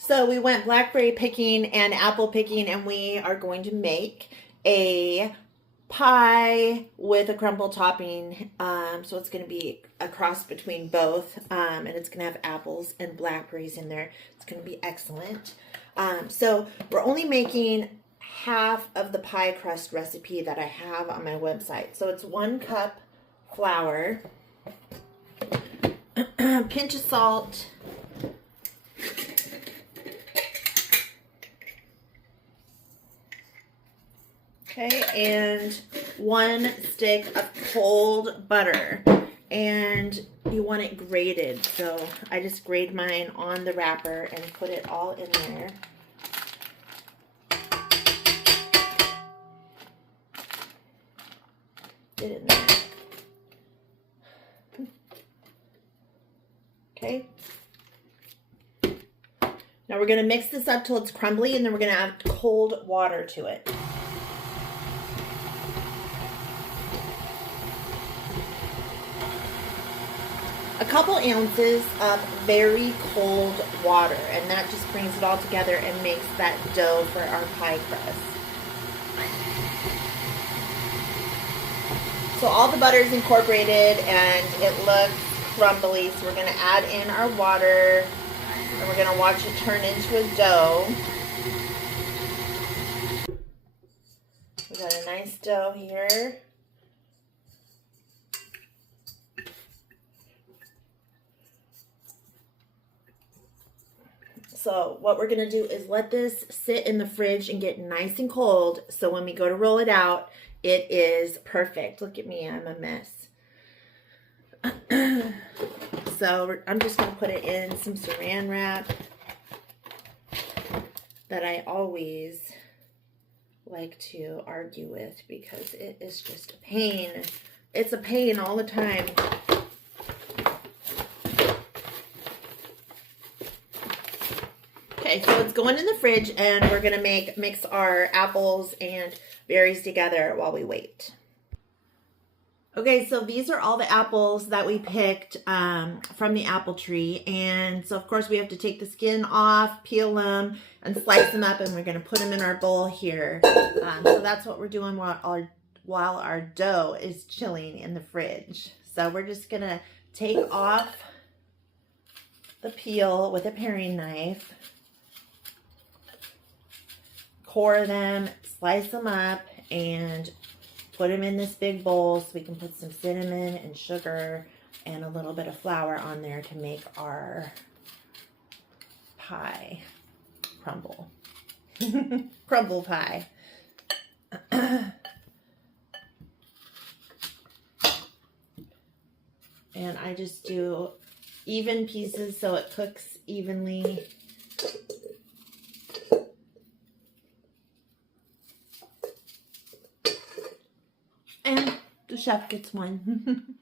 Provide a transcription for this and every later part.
So we went blackberry picking and apple picking, and we are going to make a pie with a crumble topping. So it's going to be a cross between both, and it's going to have apples and blackberries in there. It's going to be excellent. So we're only making half of the pie crust recipe that I have on my website. So it's 1 cup flour, pinch of salt, okay, and 1 stick of cold butter. And you want it grated, so I just grate mine on the wrapper and put it all in there. Get it in there. Okay. Now we're going to mix this up till it's crumbly, and then we're going to add cold water to it. A couple ounces of very cold water, and that just brings it all together and makes that dough for our pie crust. So all the butter is incorporated and it looks crumbly, so we're going to add in our water and we're going to watch it turn into a dough. We got a nice dough here. So what we're going to do is let this sit in the fridge and get nice and cold, so when we go to roll it out, it is perfect. Look at me, I'm a mess. So I'm just going to put it in some saran wrap that I always like to argue with because it is just a pain. It's a pain all the time. Okay, so it's going in the fridge, and we're going to mix our apples and berries together while we wait. Okay, so these are all the apples that we picked from the apple tree. And so, of course, we have to take the skin off, peel them, and slice them up, and we're going to put them in our bowl here. So that's what we're doing while our dough is chilling in the fridge. So we're just going to take off the peel with a paring knife. Core them, slice them up, and put them in this big bowl so we can put some cinnamon and sugar and a little bit of flour on there to make our pie crumble. Crumble pie. And I just do even pieces so it cooks evenly. And the chef gets one.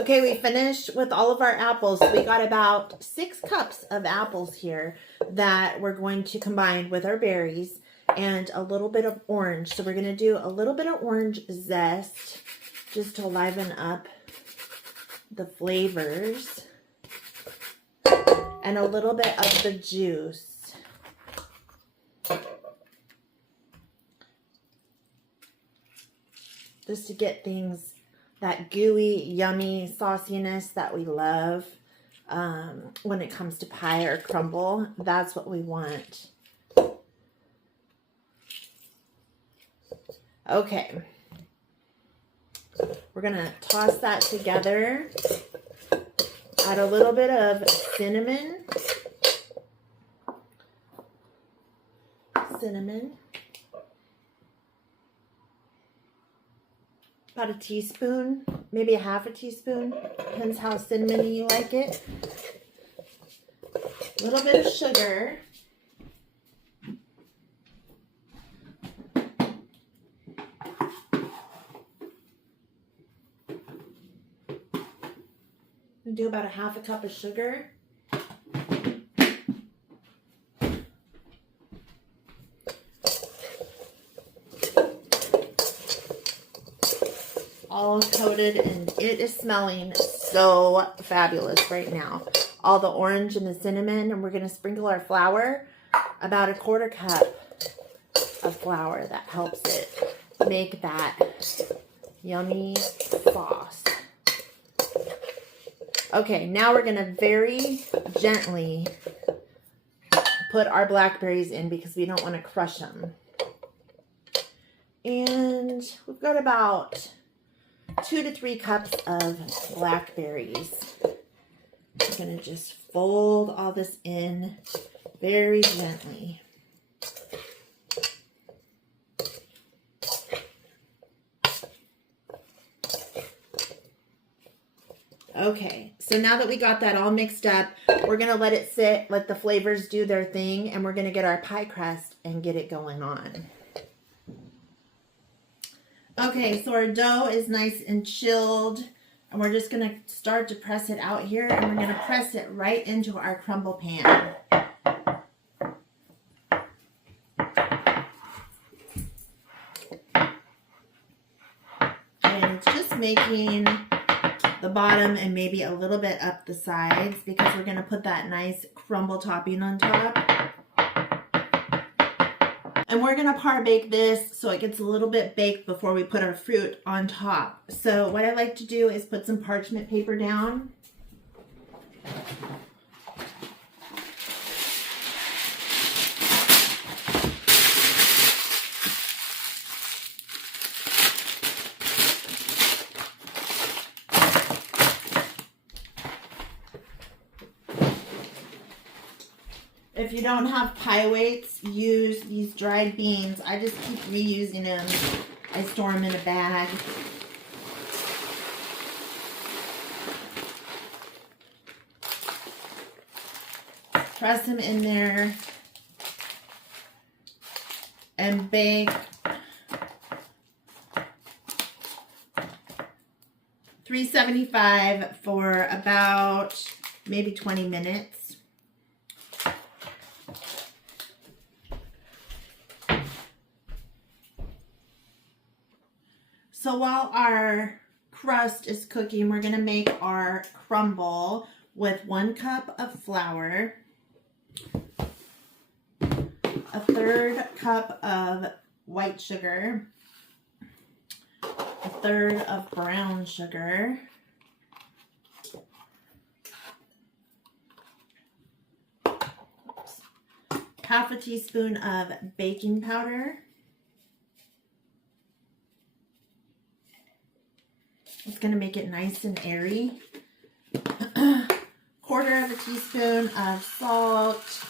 Okay, we finished with all of our apples. We got about 6 cups of apples here that we're going to combine with our berries and a little bit of orange. So we're going to do a little bit of orange zest just to liven up the flavors, and a little bit of the juice. Just to get things, that gooey, yummy sauciness that we love when it comes to pie or crumble. That's what we want. Okay. We're going to toss that together. Add a little bit of cinnamon. About a teaspoon, maybe a half a teaspoon, depends how cinnamony you like it. A little bit of sugar. We'll do about a half a cup of sugar. All coated, and it is smelling so fabulous right now. all the orange and the cinnamon, and we're going to sprinkle our flour, about 1/4 cup of flour. That helps it make that yummy sauce. Okay, now we're going to very gently put our blackberries in because we don't want to crush them. And we've got about 2 to 3 cups of blackberries. I'm going to just fold all this in very gently. Okay, so now that we got that all mixed up, we're going to let it sit, let the flavors do their thing, and we're going to get our pie crust and get it going on. Okay, so our dough is nice and chilled, and we're just going to start to press it out here, and we're going to press it right into our crumble pan. And it's just making the bottom and maybe a little bit up the sides because we're going to put that nice crumble topping on top. And we're going to par bake this so it gets a little bit baked before we put our fruit on top. So what I like to do is put some parchment paper down. If you don't have pie weights, use these dried beans. I just keep reusing them. I store them in a bag. Press them in there and bake 375 for about maybe 20 minutes. So while our crust is cooking, we're going to make our crumble with 1 cup of flour, 1/3 cup of white sugar, 1/3 of brown sugar, half a teaspoon of baking powder. It's going to make it nice and airy. 1/4 teaspoon of salt.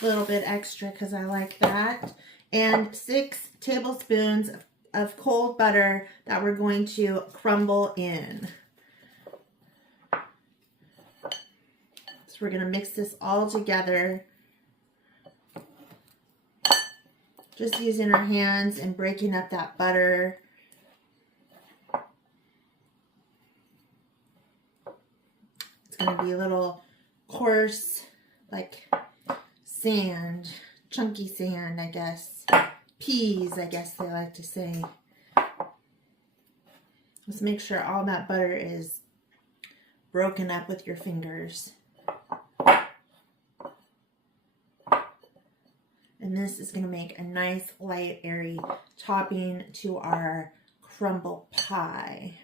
A little bit extra because I like that. And 6 tablespoons of cold butter that we're going to crumble in. So we're going to mix this all together. Just using our hands and breaking up that butter. It's going to be a little coarse, like sand, chunky sand, I guess. Peas, I guess they like to say. Just make sure all that butter is broken up with your fingers. And this is going to make a nice, light, airy topping to our crumble pie.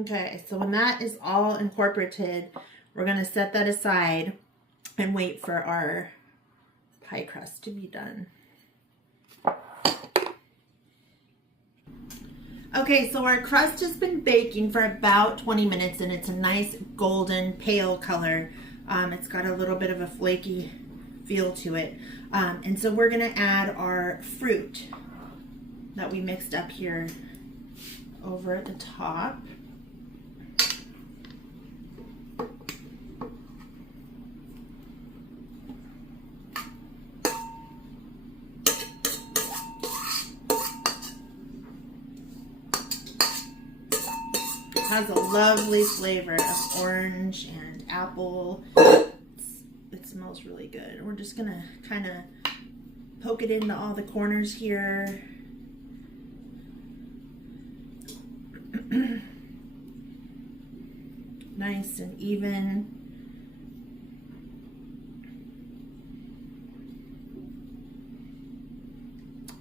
Okay, so when that is all incorporated, we're going to set that aside and wait for our pie crust to be done. Okay, so our crust has been baking for about 20 minutes and it's a nice golden pale color. It's got a little bit of a flaky feel to it. And so we're gonna add our fruit that we mixed up here over at the top. has a lovely flavor of orange and apple. It smells really good. We're just gonna kind of poke it into all the corners here. Nice and even.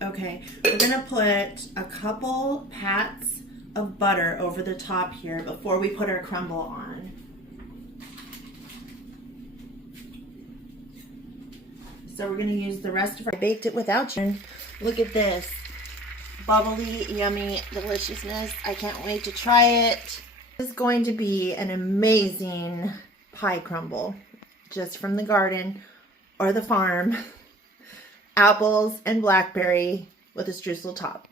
Okay, we're gonna put a couple pats of butter over the top here before we put our crumble on. So we're gonna use the rest of our, I baked it without you. Look at this, bubbly, yummy deliciousness. I can't wait to try it. This is going to be an amazing pie crumble, just from the garden or the farm. Apples and blackberry with a streusel top.